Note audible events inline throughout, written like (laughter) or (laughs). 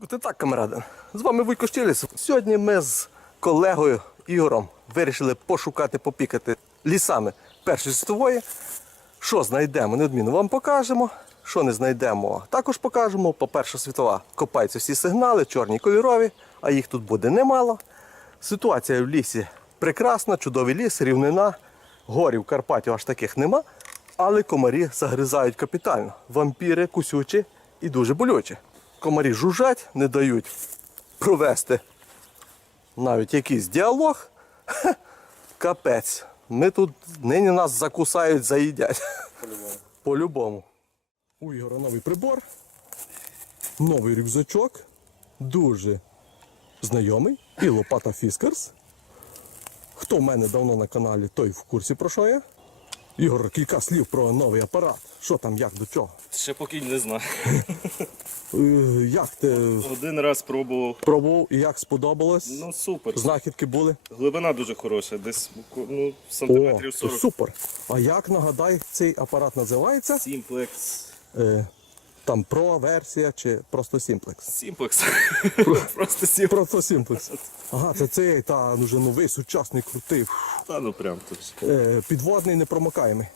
Гuten так, камеради. З вами Вуйко Штіліс. Сьогодні ми з колегою Ігорем вирішили пошукати, попікати лісами Першої світової. Що знайдемо, неодмінно вам покажемо. Що не знайдемо, також покажемо. По Перша світова копаються всі сигнали, чорні кольорові, а їх тут буде немало. Ситуація в лісі прекрасна, чудовий ліс, рівнина. Горів Карпатів аж таких нема, але комарі загризають капітально. Вампіри кусючі і дуже болючі. Комарі жужжать, не дають провести навіть якийсь діалог. Хе, Капець. Ми тут нині нас закусають, заїдять. По-любому. У Ігора новий прибор, новий рюкзачок, дуже знайомий і лопата Фіскарс. Хто в мене давно на каналі, той в курсі про що я. Ігор, кілька слів про новий апарат. Що там, як до чого? Ще поки не знаю. Е, Як ти Один раз пробував. пробував і як сподобалось? Ну супер. Знахідки були? Глибина дуже хороша, десь ну, сантиметрів О, 40. супер. А як нагадай, цей апарат називається? Сімплекс. Е, там Pro версія чи просто Simplex? Сімплекс. Просто сімплекс. Просто Simplex. Ага, це цей та ну, вже новий, сучасний, крутий. Та ну прям тут. Е, підводний, непромокаємий.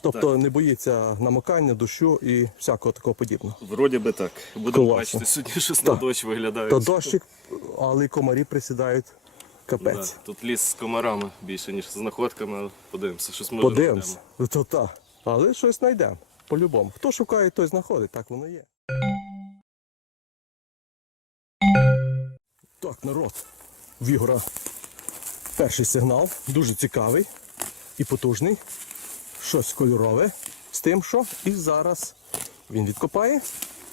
Тобто не боїться намокання, дощу і всякого такого подібного. Вроді би так. Будемо Класно. бачити, сьогодні щось на Так. дощ виглядає. Та дощик, але й комарі присідають Да, капець. Тут ліс з комарами більше, ніж з знаходками, але подивимося, щось може Подивимось. знайдемо. Ну, То та. Але щось знайдемо. По-любому. Хто шукає, той знаходить. Так воно є. Так, народ. В Ігора перший сигнал. Дуже цікавий і потужний. Щось кольорове. З тим, що і зараз він відкопає.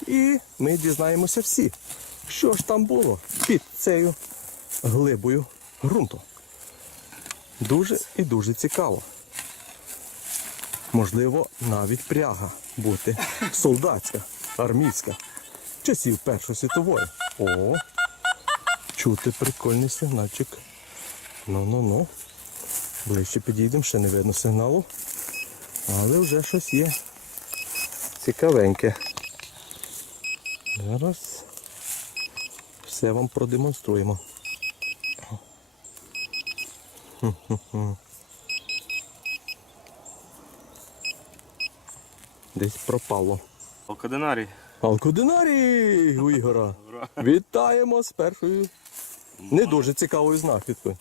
І ми дізнаємося всі, що ж там було під цією глибою ґрунту. Дуже і дуже цікаво. Можливо, навіть пряга бути солдатська, армійська, часів Першої світової. О, чути прикольний сигнальчик. Ну-ну-ну. Ближче підійдемо, ще не видно сигналу. Але вже щось є. Цікавеньке. Зараз все вам продемонструємо. Десь пропало. Алкадинарій. Алкодинарій у Ігора. Вітаємо з першою не дуже цікавою знахідкою.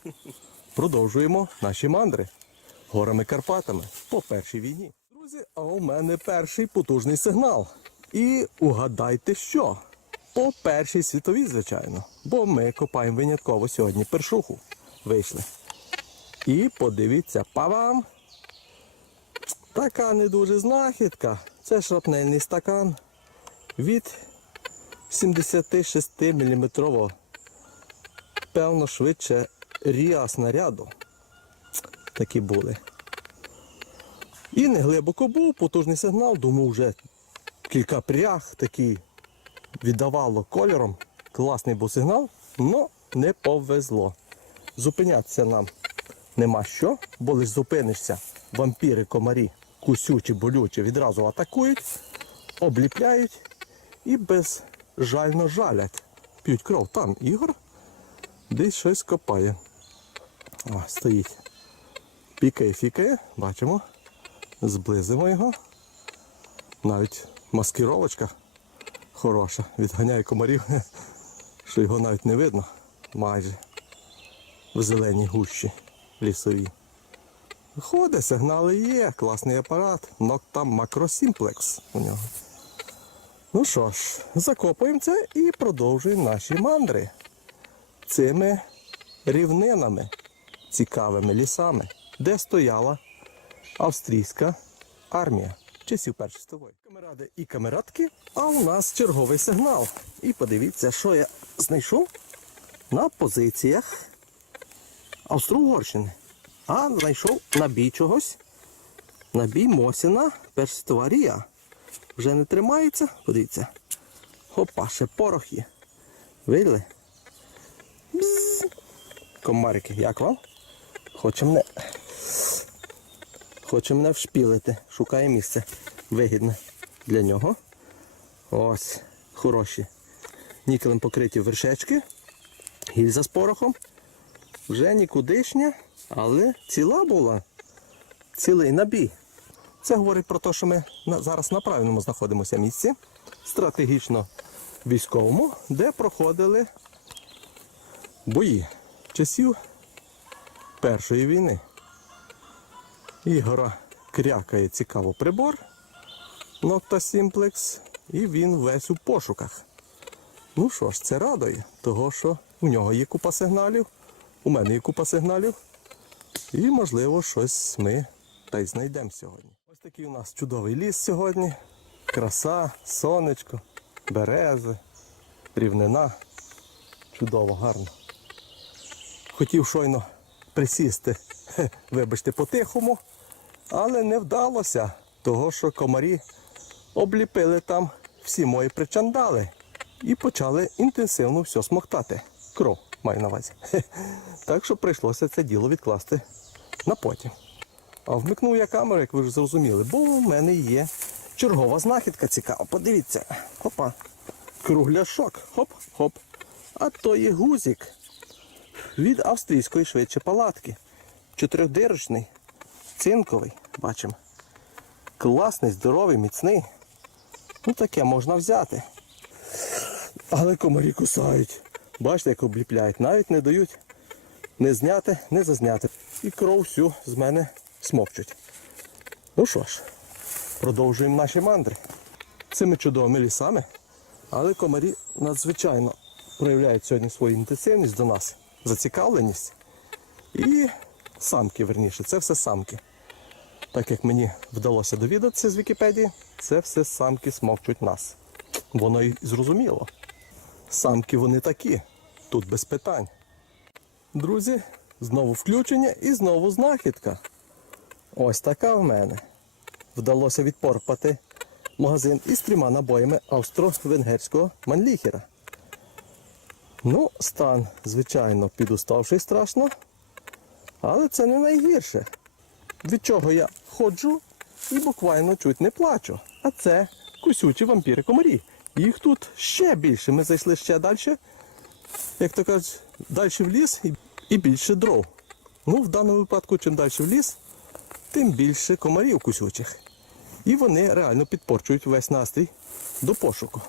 Продовжуємо наші мандри горами Карпатами по першій війні. Друзі, а у мене перший потужний сигнал. І угадайте що? По першій світовій, звичайно. Бо ми копаємо винятково сьогодні першуху. Вийшли. І подивіться, павам! Така не дуже знахідка. Це шрапнельний стакан від 76 мм. Певно, швидше ріа снаряду. Такі були. І не глибоко був, потужний сигнал, думаю, вже кілька пряг такий віддавало кольором. Класний був сигнал, але не повезло. Зупинятися нам нема що, бо лиш зупинишся, вампіри, комарі, кусючі, болючі, відразу атакують, обліпляють і безжально жалять. П'ють кров. Там Ігор десь щось копає. О, стоїть. Пікає, фікає, бачимо. Зблизимо його. Навіть маскировочка хороша. Відганяє комарів, (laughs) що його навіть не видно майже в зеленій гущі лісовій. Ходить, сигнали є, класний апарат. Ноктам макросімплекс у нього. Ну що ж, закопуємо це і продовжуємо наші мандри цими рівнинами, цікавими лісами, де стояла австрійська армія часів Першої світової. Камеради і камерадки, а у нас черговий сигнал. І подивіться, що я знайшов на позиціях Австро-Угорщини. А знайшов набій чогось. Набій Мосіна, світова. Вже не тримається. Подивіться. Хопа, ще порох є. Виділи? Бзз. Комарики, як вам? Хоче мене. Хоче мене вшпілити. Шукає місце вигідне для нього. Ось, хороші. нікелем покриті вершечки, гільза з порохом. Вже нікудишня, але ціла була. Цілий набій. Це говорить про те, що ми зараз на правильному знаходимося місці, стратегічно військовому, де проходили бої часів Першої війни. Ігора крякає цікаво прибор Nocta Simplex, і він весь у пошуках. Ну що ж, це радує, того що у нього є купа сигналів, у мене є купа сигналів. І, можливо, щось ми та й знайдемо сьогодні. Ось такий у нас чудовий ліс сьогодні. Краса, сонечко, берези, рівнина. Чудово, гарно. Хотів щойно присісти, (laughs) вибачте, по-тихому, але не вдалося, того що комарі обліпили там всі мої причандали і почали інтенсивно все смоктати. Кров маю на увазі. (laughs) Так що прийшлося це діло відкласти на потім. А вмикнув я камеру, як ви вже зрозуміли, бо у мене є чергова знахідка цікава. Подивіться. Хопа. Кругляшок. Хоп-хоп. А то є гузик від австрійської швидше палатки. Чотирьохдирочний, цинковий, бачимо. Класний, здоровий, міцний. Ну таке можна взяти. Але комарі кусають. Бачите, як обліпляють. Навіть не дають не зняти, не зазняти. І кров всю з мене смокчуть. Ну що ж, продовжуємо наші мандри. Цими чудовими лісами, але комарі надзвичайно проявляють сьогодні свою інтенсивність до нас, зацікавленість. І самки, верніше, це все самки. Так як мені вдалося довідатися з Вікіпедії, це все самки смовчуть нас. Воно і зрозуміло. Самки вони такі, тут без питань. Друзі, знову включення і знову знахідка. Ось така в мене. Вдалося відпорпати магазин із трьома набоями австро-венгерського манліхера. Ну, стан, звичайно, підуставший страшно, але це не найгірше. Від чого я ходжу і буквально чуть не плачу. А це кусючі вампіри комарі. Їх тут ще більше. Ми зайшли ще далі, як то кажуть, далі в ліс і, більше дров. Ну, в даному випадку, чим далі в ліс, тим більше комарів кусючих. І вони реально підпорчують весь настрій до пошуку.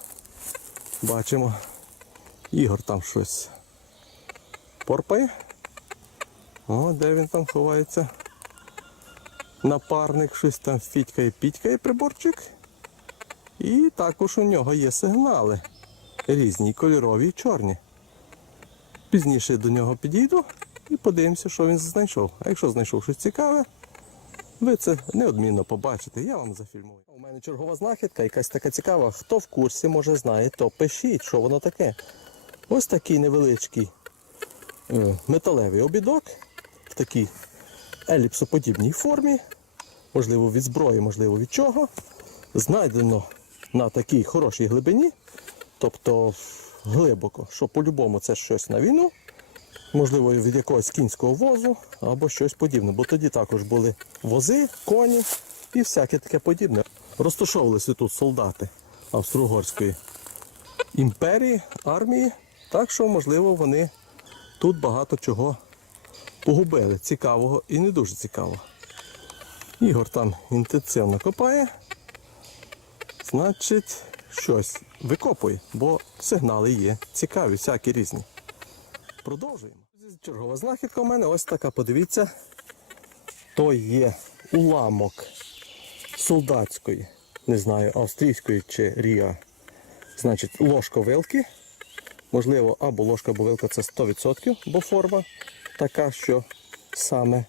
Бачимо, Ігор там щось порпає. О, де він там ховається? Напарник щось там фітькає, пітькає приборчик. І також у нього є сигнали. Різні, кольорові і чорні. Пізніше до нього підійду і подивимося, що він знайшов. А якщо знайшов щось цікаве, ви це неодмінно побачите, я вам зафільмую. У мене чергова знахідка, якась така цікава. Хто в курсі, може знає, то пишіть, що воно таке. Ось такий невеличкий е, металевий обідок в такій еліпсоподібній формі, можливо, від зброї, можливо, від чого. Знайдено на такій хорошій глибині, тобто глибоко, що по-любому це щось на війну, можливо, від якогось кінського возу або щось подібне. Бо тоді також були вози, коні і всяке таке подібне. Розташовувалися тут солдати Австро-Угорської імперії, армії, так що, можливо, вони тут багато чого погубили. Цікавого і не дуже цікавого. Ігор там інтенсивно копає. Значить, щось викопує, бо сигнали є цікаві, всякі різні. Продовжуємо. Чергова знахідка у мене ось така, подивіться. То є уламок солдатської, не знаю, австрійської чи ріа. Значить, ложка вилки. Можливо, або ложка, або вилка це 100%, бо форма така, що саме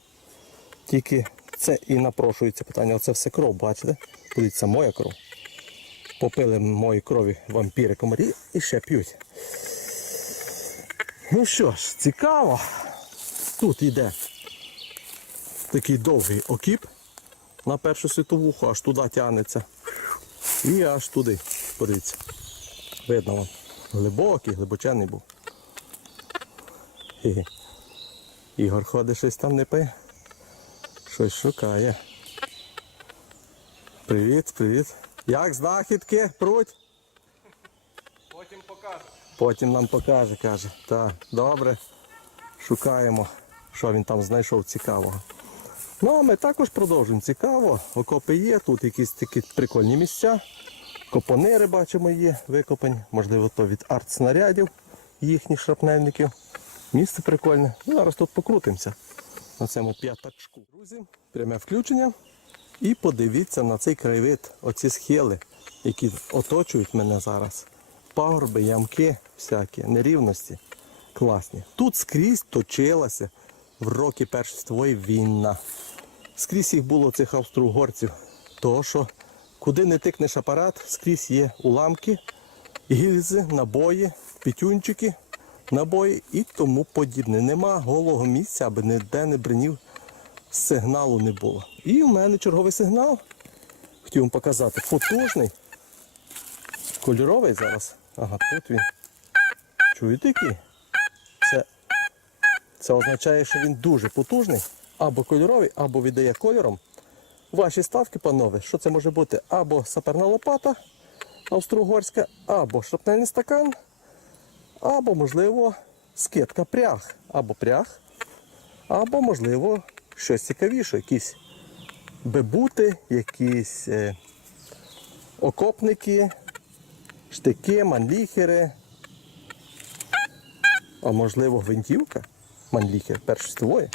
тільки це і напрошується питання. Оце все кров, бачите? Подивіться, моя кров. Попили мої крові вампіри комарі і ще п'ють. Ну що ж, цікаво. Тут йде такий довгий окіп на Першу світову, аж туди тягнеться. І аж туди. Подивіться. Видно вам. Глибокий, глибочений був. Ігор ходить щось там не пи. Щось шукає. Привіт, привіт. Як знахідки, пруть? Потім покажу. Потім нам покаже, каже. Так, добре. Шукаємо, що він там знайшов цікавого. Ну, а ми також продовжуємо цікаво. Окопи є, тут якісь такі прикольні місця. Копонири бачимо є, викопані, можливо, то від артснарядів їхніх шрапнельників. Місце прикольне. Ну, Зараз тут покрутимося на цьому п'ятачку. Друзі, пряме включення. І подивіться на цей краєвид, оці схили, які оточують мене зараз. Пагорби, ямки, всякі, нерівності. Класні. Тут скрізь точилася в роки першої війна. Скрізь їх було цих австро-угорців. Того, що куди не тикнеш апарат, скрізь є уламки, гільзи, набої, пітюнчики, набої і тому подібне. Нема голого місця, аби ніде не бринів сигналу не було. І в мене черговий сигнал. Хотів вам показати. Потужний. Кольоровий зараз. Ага, тут він. Чуєте який? Це, це означає, що він дуже потужний. Або кольоровий, або віддає кольором. Ваші ставки, панове, що це може бути? Або саперна лопата австро-угорська, або шрапнельний стакан, або, можливо, скидка пряг. Або пряг, або, можливо, щось цікавіше, якісь бебути, якісь е, окопники, штики, манліхери. А можливо, гвинтівка, манліхер першостової.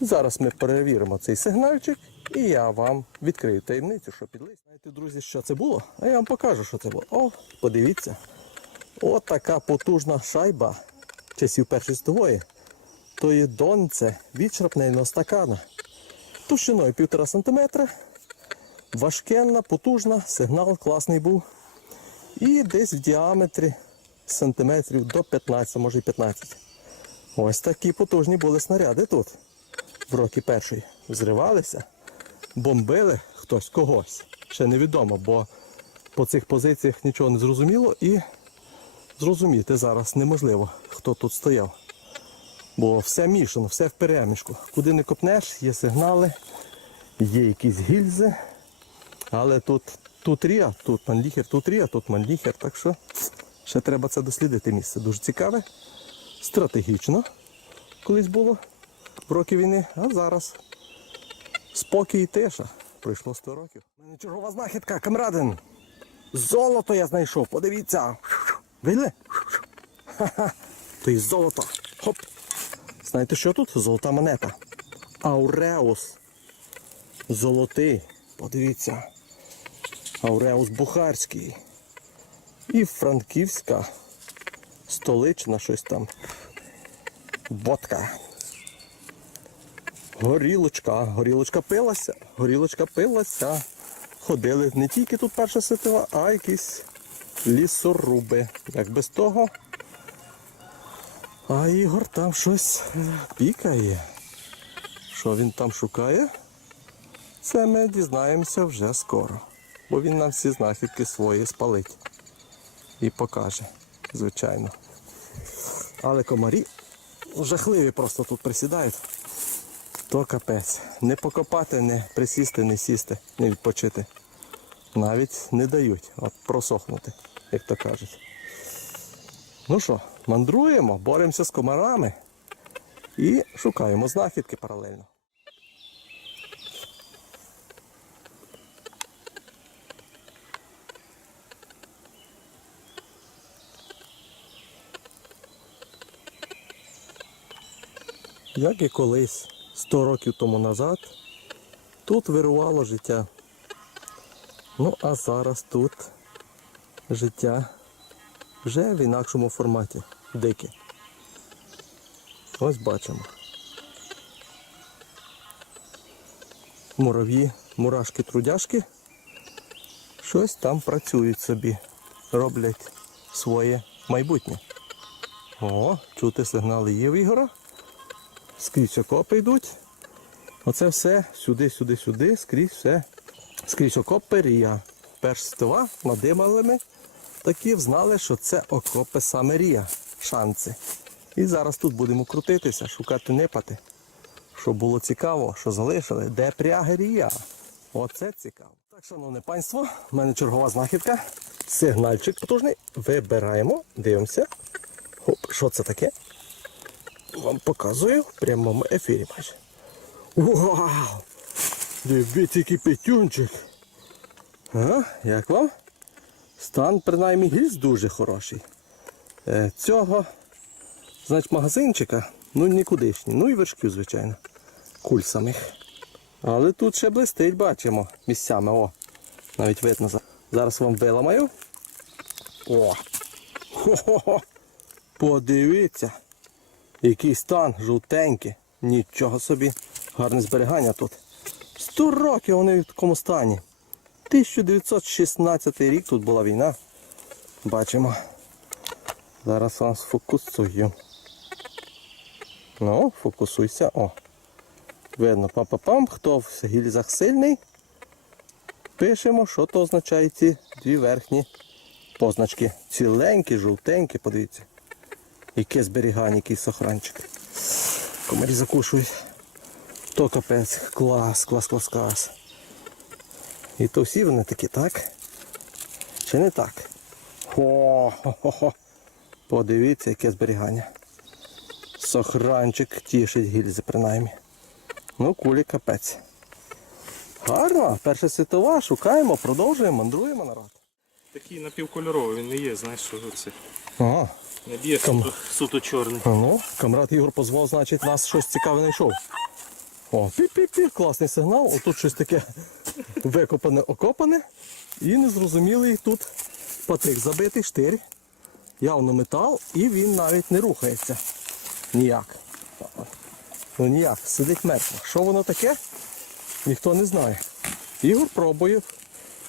Зараз ми перевіримо цей сигнальчик і я вам відкрию таємницю, що під лист. Знаєте, друзі, що це було? А я вам покажу, що це було. О, подивіться. От така потужна шайба часів першої світової. То є донце від шрапнельного стакана. Товщиною 1,5 см. Важкенна, потужна, сигнал класний був. І десь в діаметрі сантиметрів до 15, може і 15. Ось такі потужні були снаряди тут. В роки першої. Взривалися, бомбили хтось когось. Ще невідомо, бо по цих позиціях нічого не зрозуміло і зрозуміти зараз неможливо, хто тут стояв. Бо все мішано, все в перемішку. Куди не копнеш, є сигнали, є якісь гільзи. Але тут, тут рія, тут манліхер, тут рія, тут манліхер. Так що ще треба це дослідити місце. Дуже цікаве, стратегічно колись було в роки війни, а зараз спокій і тиша. Пройшло 100 років. У мене чергова знахідка, камрадин. Золото я знайшов, подивіться. Видели? Ха-ха. То і золото. Знаєте, що тут? Золота монета. Ауреус. Золотий. Подивіться. Ауреус Бухарський. І Франківська. Столична щось там. Водка. Горілочка. Горілочка пилася. Горілочка пилася. Ходили не тільки тут перша світова, а якісь лісоруби. Як без того. А Ігор там щось е, пікає. Що він там шукає? Це ми дізнаємося вже скоро. Бо він нам всі знахідки свої спалить. І покаже, звичайно. Але комарі жахливі просто тут присідають. То капець. Не покопати, не присісти, не сісти, не відпочити. Навіть не дають. От просохнути, як то кажуть. Ну що, мандруємо, боремося з комарами і шукаємо знахідки паралельно. Як і колись 100 років тому назад, тут вирувало життя. Ну а зараз тут життя вже в інакшому форматі. Дике. Ось бачимо. Мурав'ї, мурашки-трудяшки. Щось там працюють собі, роблять своє майбутнє. О, чути сигнали є в Ігора. Скрізь окопи йдуть. Оце все сюди, сюди, сюди, скрізь все. Скрізь окопи рія. Перш стива надимали ми такі, знали, що це окопи саме рія, шанси. І зараз тут будемо крутитися, шукати нипати. Що було цікаво, що залишили, де пряги рія. Оце цікаво. Так, шановне панство, в мене чергова знахідка. сигнальчик потужний. Вибираємо, дивимося. Хоп, що це таке? Вам показую в прямому ефірі майже. Вау! Дивіться, який петюнчик. А, як вам? Стан, принаймні, гільз дуже хороший. Е, цього, значить, магазинчика, ну нікудишній. Ну і вершків, звичайно. Куль самих. Але тут ще блистить, бачимо місцями. О, навіть видно. Зараз вам виламаю. О! Хо-хо-хо! Подивіться, який стан жовтенький. Нічого собі. Гарне зберігання тут. Сто років вони в такому стані. 1916 рік тут була війна. Бачимо. Зараз вам сфокусую. Ну, фокусуйся. О. Видно, пам-пам-пам, хто в гільзах сильний. Пишемо, що то означає ці дві верхні позначки. Ціленькі, жовтенькі, подивіться. Яке зберігання, який сохранчик. Комарі закушують. То капець. Клас, клас, клас, клас. І то всі вони такі, так? Чи не так? Хо, хо, хо, хо. Подивіться, яке зберігання. Сохранчик тішить гільзи, принаймні. Ну, кулі капець. Гарно, перша світова, шукаємо, продовжуємо, мандруємо народ. Такий напівкольоровий, він не є, знаєш, що це. Ага. Не б'є Кам- суто, суто чорний. А Ну, камрад Ігор позвав, значить, нас щось цікаве знайшов. О, пі-пі-пі, класний сигнал. Отут щось таке викопане, окопане. І незрозумілий тут патик забитий, штир. Явно метал, і він навіть не рухається. Ніяк. Ну ніяк, сидить мертво. Що воно таке? Ніхто не знає. Ігор пробує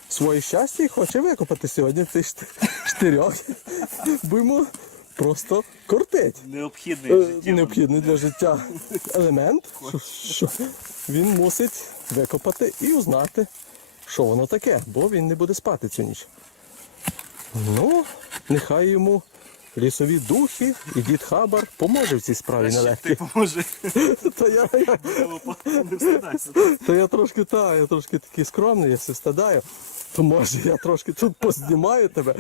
своє щастя і хоче викопати сьогодні цей шт- штирьок. Бо йому просто кортить. Необхідний Е, необхідний для життя елемент, що він мусить викопати і узнати, що воно таке, бо він не буде спати цю ніч. Ну, нехай йому лісові духи і дід Хабар поможе в цій справі нелегкій. Поможи. (laughs) Та я, я, Не встидайся. та я трошки та, я трошки такий скромний, я все стадаю. То може я трошки тут познімаю тебе.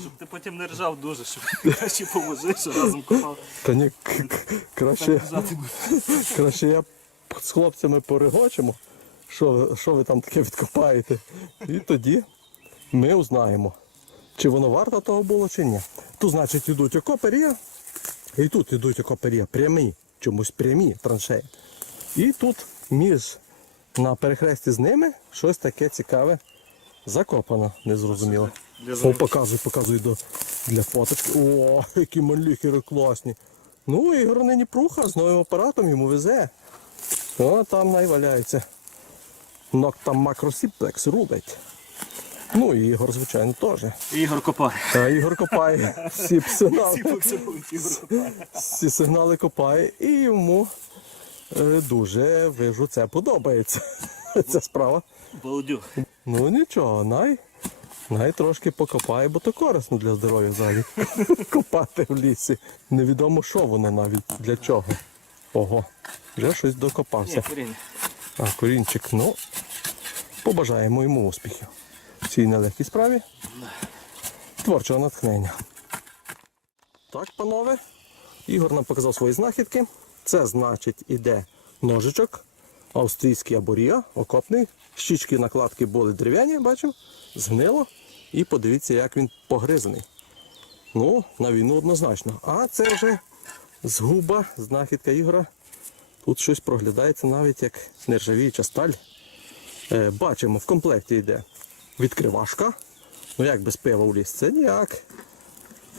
Щоб ти потім не ржав дуже, щоб краще поможи, що разом копав. Та ні, к- к- краще. Буде. Краще я з хлопцями порегочемо, що, що ви там таке відкопаєте. І тоді ми узнаємо, чи воно варто того було, чи ні. Тут, значить, йдуть окоперія, і тут йдуть окоперія прямі, чомусь прямі траншеї. І тут між на перехресті з ними щось таке цікаве закопано, незрозуміло. О, показуй, показуй до, для фоточки. О, які малюхери класні. Ну, Ігор нині пруха з новим апаратом йому везе. О, там найваляється. Ноктам макросіплекс рулить. Ну і Ігор, звичайно, теж. Ігор копає. Та Ігор копає всі сигнали, всі сигнали копає і йому е, дуже вижу це подобається. Ця справа. Балдюг. Ну нічого, най, най трошки покопає, бо то корисно для здоров'я взагалі. (laughs) Копати в лісі. Невідомо, що воно навіть, для чого. Ого, вже щось Ні, докопався. А, корінчик, ну, побажаємо йому успіхів цій нелегкій справі. Творчого натхнення. Так, панове, Ігор нам показав свої знахідки. Це значить іде ножичок, австрійський аборія, окопний. Щічки накладки були дерев'яні, бачив, згнило. І подивіться, як він погризаний. Ну, на війну однозначно. А це вже згуба, знахідка Ігора. Тут щось проглядається навіть як нержавіюча сталь. Е, бачимо, в комплекті йде відкривашка. Ну як без пива у ліс? Це ніяк.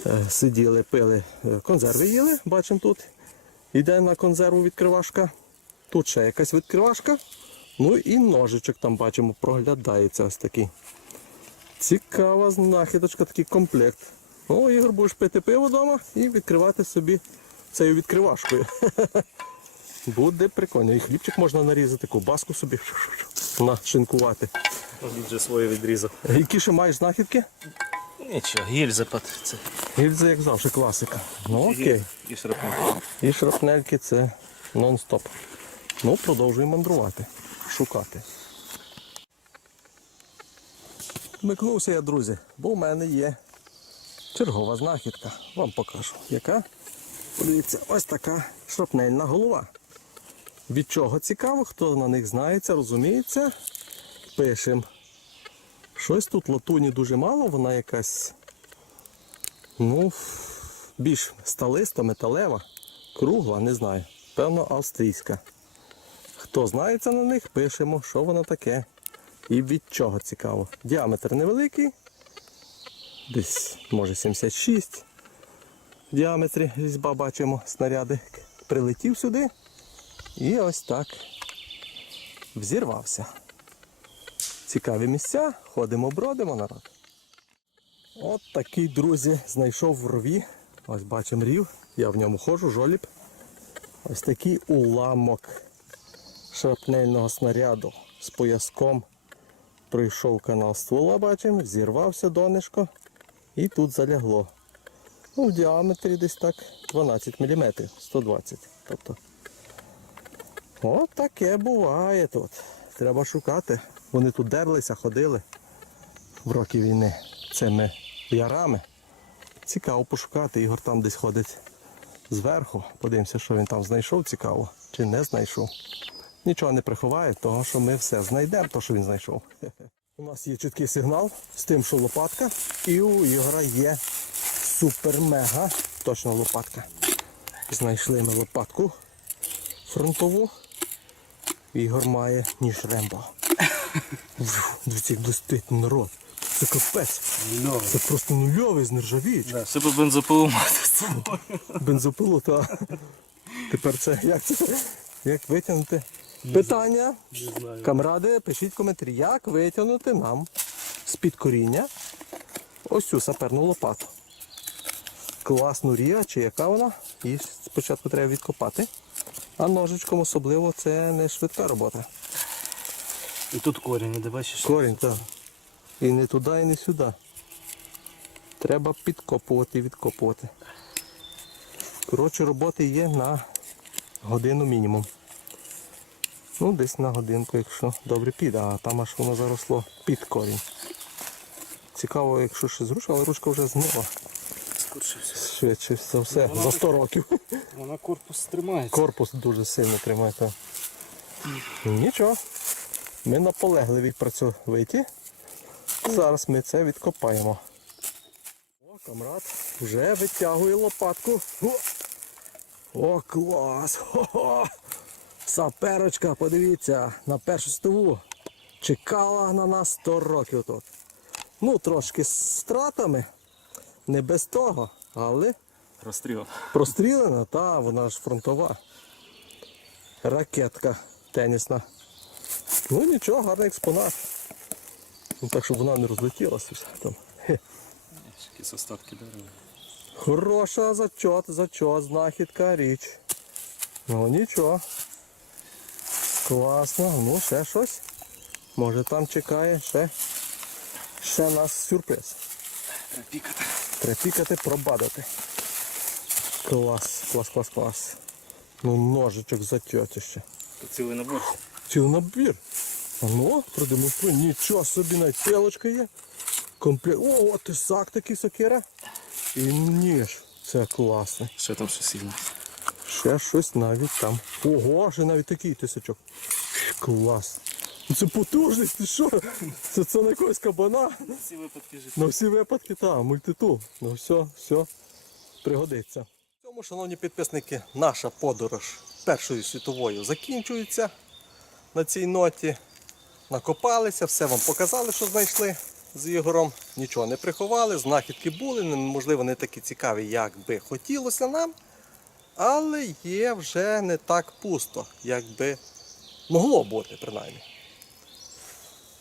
Е, сиділи, пили, е, консерви їли, бачимо тут. Йде на консерву відкривашка. Тут ще якась відкривашка. Ну і ножичок там бачимо, проглядається ось такий. Цікава знахідочка, такий комплект. О, Ігор, будеш пити пиво вдома і відкривати собі цією відкривашкою. (laughs) Буде прикольно. І хлібчик можна нарізати, ковбаску собі нашинкувати. Він вже своє відрізав. Які ще маєш знахідки? Нічого, гільза пат. Це Гільза, як завжди, класика. Ну окей. І шрапнель. І шрапнельки це нон-стоп. Ну, продовжуємо мандрувати, шукати. Вмикнувся я, друзі, бо в мене є чергова знахідка. Вам покажу. Яка? Подивіться, ось така шрапнельна голова. Від чого цікаво, хто на них знається, розуміється. Пишем. Щось тут латуні дуже мало, вона якась. Ну, більш сталиста, металева, кругла, не знаю. Певно, австрійська. Хто знається на них, пишемо, що воно таке. І від чого цікаво. Діаметр невеликий. Десь, може, 76 в діаметрі різьба бачимо снаряди. Прилетів сюди і ось так взірвався. Цікаві місця, ходимо, бродимо народ. От такий, друзі, знайшов в рові. Ось бачимо рів, я в ньому ходжу, жоліб. Ось такий уламок шрапнельного снаряду з пояском. Пройшов канал ствола, бачимо, зірвався донишко і тут залягло. Ну, в діаметрі десь так 12 мм, 120. Тобто. От таке буває тут. Треба шукати. Вони тут дерлися, ходили в роки війни цими ярами. Цікаво пошукати. Ігор там десь ходить зверху. Подивимося, що він там знайшов цікаво чи не знайшов. Нічого не приховає, того що ми все знайдемо, то що він знайшов. У нас є чіткий сигнал з тим, що лопатка, і у Ігора є супер-мега точно лопатка. Знайшли ми лопатку фронтову. Ігор має ніж Рембо. (laughs) Дивіться, як блистить народ. Це капець. Це просто нульовий з нержавіючки. Все по бензопилу мати з собою. (laughs) Бензопилу, та. Тепер це як це? Як витягнути? Питання. Камради, пишіть коментарі, як витягнути нам з-під коріння ось цю саперну лопату. Класну рія, чи яка вона? Її спочатку треба відкопати. А ножичком особливо це не швидка робота. І тут корінь, іде, бачиш? Корінь, так. І не туди, і не сюди. Треба підкопувати і відкопувати. Коротше, роботи є на годину мінімум. Ну, десь на годинку, якщо добре піде, а там аж воно заросло під корінь. Цікаво, якщо ще зрушка, але ручка вже змила. Все. Швидше за все, за 100 років. Вона корпус тримається. Корпус дуже сильно тримає. так. Нічого. Ми наполегливі працьовиті. Зараз ми це відкопаємо. О, камрад вже витягує лопатку. О, О клас! Хо-хо! Саперочка, подивіться, на першу стову. Чекала на нас 100 років тут. Ну, трошки з стратами. Не без того, але Розстріл. Прострілена, та вона ж фронтова. Ракетка тенісна. Ну нічого, гарний експонат. Ну, так, щоб вона не розлетілася. все Там. Якісь остатки дерева. Хороша зачот, зачот, знахідка, річ. Ну нічого. Класно, ну ще щось. Може там чекає ще, ще нас сюрприз. Треба пікати. Треба пікати, пробадити. Клас, клас, клас, клас. Ну, ножичок затьоті ще. Тут цілий набор. Цілий набір. А ну, продемонструй. Нічого собі навіть пилочка є. Комплект. О, тисак такий сокира. І ніж. Це класно. Ще там щось сильне. Ще щось навіть там. Ого, ще навіть такий тисячок. Клас. Ну, Це потужний, ти що? Це, це на якогось кабана. Всі випадки життя. На всі випадки, так, мультитул. Ну все, все, пригодиться. В цьому, шановні підписники, наша подорож Першою світовою закінчується на цій ноті. Накопалися, все вам показали, що знайшли з Ігором. Нічого не приховали, знахідки були, можливо, не такі цікаві, як би хотілося нам. Але є вже не так пусто, як би могло бути, принаймні.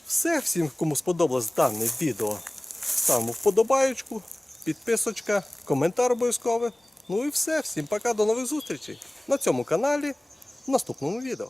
Все, всім, кому сподобалось дане відео, ставимо вподобаючку, підписочка, коментар обов'язково. Ну і все, всім пока, до нових зустрічей на цьому каналі в наступному відео.